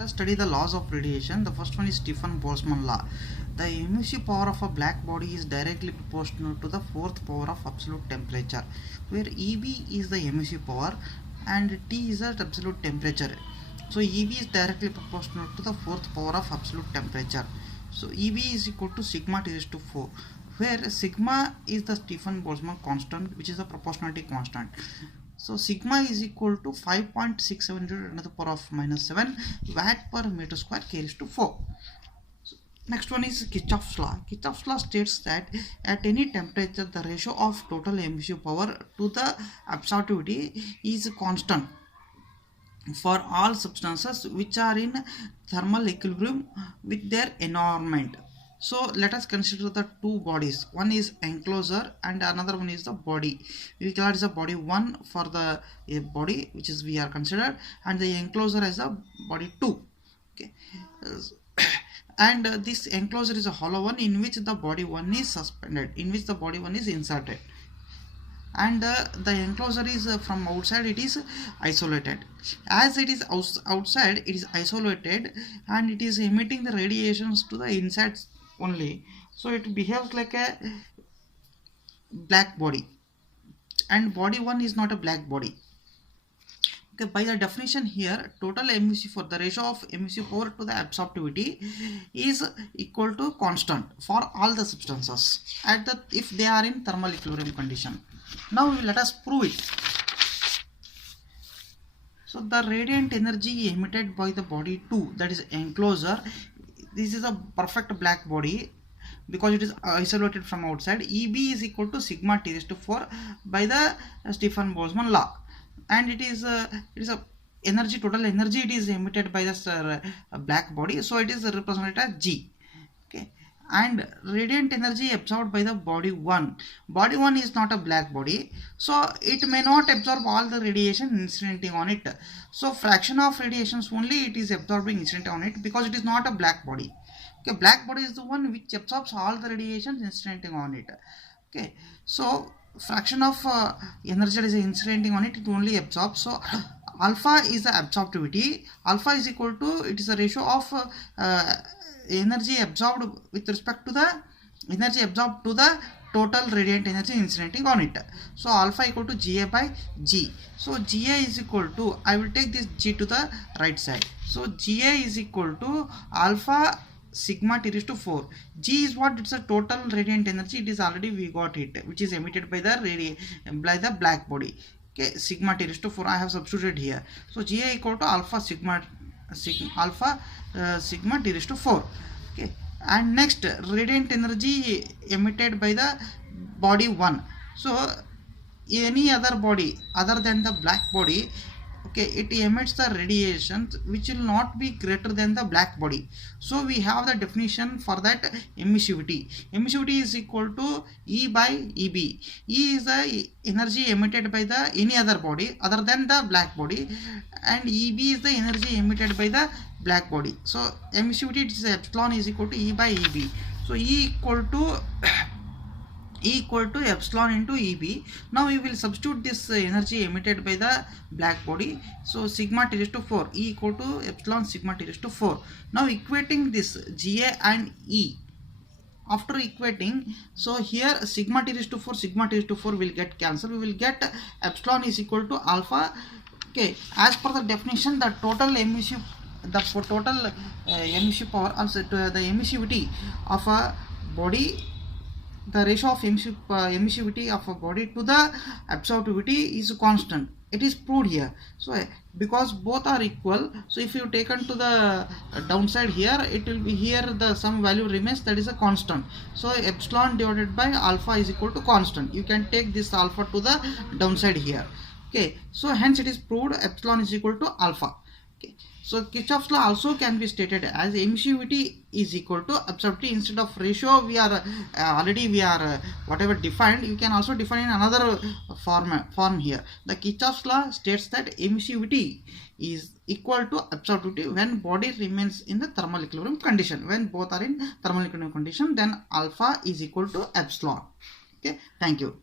Let us study the laws of radiation. The first one is Stefan-Boltzmann law. The emissive power of a black body is directly proportional to the fourth power of absolute temperature, where EB is the emissive power and T is the absolute temperature. So EB is directly proportional to the fourth power of absolute temperature. So EB is equal to sigma T raised to 4, where sigma is the Stefan-Boltzmann constant, which is a proportionality constant. So sigma is equal to 5.670 to the power of minus 7 watt per meter square K raised to 4. So next one is Kirchhoff's law. Kirchhoff's law states that at any temperature the ratio of total emissive power to the absorptivity is constant for all substances which are in thermal equilibrium with their environment. So let us consider the two bodies. One is enclosure and another one is the body. We call it as a body 1 for the body which is we are considered, and the enclosure as a body 2. Okay. And this enclosure is a hollow one in which the body 1 is suspended, in which the body 1 is inserted. And the enclosure is from outside, it is isolated. As it is outside, it is isolated and it is emitting the radiations to the inside only. So it behaves like a black body, and body 1 is not a black body. Okay, by the definition here, total emissive for the ratio of emissive power to the absorptivity is equal to constant for all the substances at the if they are in thermal equilibrium condition. Now let us prove it. So the radiant energy emitted by the body 2, that is enclosure, this is a perfect black body because it is isolated from outside. EB is equal to sigma T raised to 4 by the Stefan-Boltzmann law, and it is a energy, total energy it is emitted by this black body, so it is represented as G. Okay. And radiant energy absorbed by the body 1. Body 1 is not a black body, so it may not absorb all the radiation incidentally on it. So fraction of radiations only it is absorbing incidentally on it because it is not a black body. Okay, black body is the one which absorbs all the radiation incidentally on it. Okay, so fraction of energy that is incidentally on it, it only absorbs. So alpha is the absorptivity. Alpha is equal to, it is a ratio of energy absorbed with respect to the energy absorbed to the total radiant energy incidentally on it. So alpha equal to Ga by G. So Ga is equal to, I will take this G to the right side. So Ga is equal to alpha sigma T raised to 4. G is what? It's a total radiant energy. It is already we got it, which is emitted by the black body. Okay, sigma T raised to 4 I have substituted here. So Ga equal to alpha sigma T raised to 4. Okay, and next radiant energy emitted by the body 1. So any other body other than the black body, okay, it emits the radiations which will not be greater than the black body. So we have the definition for that emissivity. Emissivity is equal to E by EB. E is the energy emitted by the any other body other than the black body, and EB is the energy emitted by the black body. So emissivity, it is epsilon is equal to E by EB. So E equal to epsilon into EB. Now we will substitute this energy emitted by the black body. So sigma T raised to 4, E equal to epsilon sigma T raised to 4. Now equating this Ga and E. After equating, so here sigma T raised to 4, sigma T raised to 4 will get cancelled. We will get epsilon is equal to alpha. Okay, as per the definition, the total emissive, emissive power, also the emissivity of a body, the ratio of emissivity of a body to the absorptivity is constant. It is proved here. So because both are equal, so if you take on to the downside here, it will be here the some value remains, that is a constant. So epsilon divided by alpha is equal to constant. You can take this alpha to the downside here. Okay, so hence it is proved epsilon is equal to alpha. Okay, so Kirchhoff's law also can be stated as emissivity is equal to absorptivity. Instead of ratio, we are already we are whatever defined, you can also define in another form here. The Kirchhoff's law states that emissivity is equal to absorptivity when body remains in the thermal equilibrium condition. When both are in thermal equilibrium condition, then alpha is equal to epsilon. Okay, thank you.